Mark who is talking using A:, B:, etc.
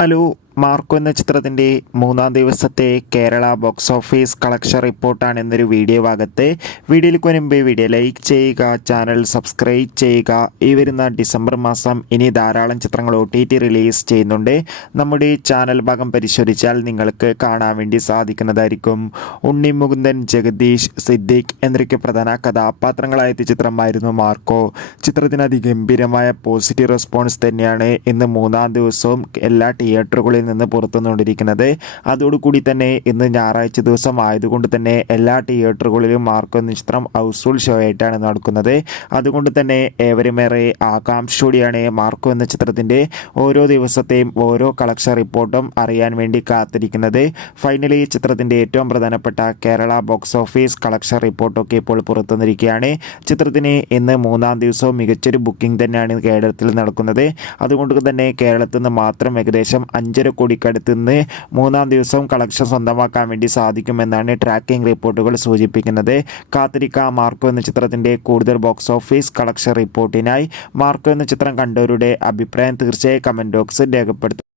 A: Hello Marco എന്ന ചിത്രത്തിന്റെ മൂന്നാം ദിവസത്തെ കേരള ബോക്സ് ഓഫീസ് കളക്ഷൻ റിപ്പോർട്ടാണ് എന്നൊരു വീഡിയോ ഭാഗത്ത്. വീഡിയോയിൽ മുൻപ് വീഡിയോ ലൈക്ക് ചെയ്യുക ചാനൽ സബ്സ്ക്രൈബ് ചെയ്യുക. ഈ വരുന്ന ഡിസംബർ മാസം ഇനി ധാരാളം ചിത്രങ്ങൾ ഒ റിലീസ് ചെയ്യുന്നുണ്ട്. നമ്മുടെ ചാനൽ ഭാഗം പരിശോധിച്ചാൽ നിങ്ങൾക്ക് കാണാൻ വേണ്ടി സാധിക്കുന്നതായിരിക്കും. ഉണ്ണി മുകുന്ദൻ ജഗദീഷ് സിദ്ദിഖ് എന്നൊക്കെ പ്രധാന കഥാപാത്രങ്ങളായ ചിത്രമായിരുന്നു മാർക്കോ. ചിത്രത്തിന് അതിഗംഭീരമായ പോസിറ്റീവ് റെസ്പോൺസ് തന്നെയാണ് ഇന്ന് മൂന്നാം ദിവസവും എല്ലാ തിയേറ്ററുകളിൽ നിന്ന് പുറത്തുനിന്നുകൊണ്ടിരിക്കുന്നത്. അതോടുകൂടി തന്നെ ഇന്ന് ഞായറാഴ്ച ദിവസം ആയതുകൊണ്ട് തന്നെ എല്ലാ തിയേറ്ററുകളിലും മാർക്കോ ചിത്രം ഹൗസ്ഫുൾ ഷോ ആയിട്ടാണ് നടക്കുന്നത്. അതുകൊണ്ട് തന്നെ ഏവരുമേറെ ആകാംക്ഷയോടെയാണ് മാർക്കോ എന്ന ചിത്രത്തിന്റെ ഓരോ ദിവസത്തെയും ഓരോ കളക്ഷൻ റിപ്പോർട്ടും അറിയാൻ വേണ്ടി കാത്തിരിക്കുന്നത്. ഫൈനലി ചിത്രത്തിന്റെ ഏറ്റവും പ്രധാനപ്പെട്ട കേരള ബോക്സ് ഓഫീസ് കളക്ഷൻ റിപ്പോർട്ടൊക്കെ ഇപ്പോൾ പുറത്തുനിന്നിരിക്കുകയാണ് ചിത്രത്തിന് ഇന്ന് മൂന്നാം ദിവസവും മികച്ചൊരു ബുക്കിംഗ് തന്നെയാണ് കേരളത്തിൽ നടക്കുന്നത്. അതുകൊണ്ട് തന്നെ കേരളത്തിൽ നിന്ന് മാത്രം ഏകദേശം അഞ്ചര കോടിക്കടുത്ത് നിന്ന് മൂന്നാം ദിവസവും കളക്ഷൻ സ്വന്തമാക്കാൻ വേണ്ടി സാധിക്കുമെന്നാണ് ട്രാക്കിംഗ് റിപ്പോർട്ടുകൾ സൂചിപ്പിക്കുന്നത്. കാത്തിരിക്ക. മാർക്കോ എന്ന ചിത്രത്തിന്റെ കൂടുതൽ ബോക്സ് ഓഫീസ് കളക്ഷൻ റിപ്പോർട്ടിനായി മാർക്കോ എന്ന ചിത്രം കണ്ടവരുടെ അഭിപ്രായം തീർച്ചയായും കമന്റ് ബോക്സിൽ രേഖപ്പെടുത്തും.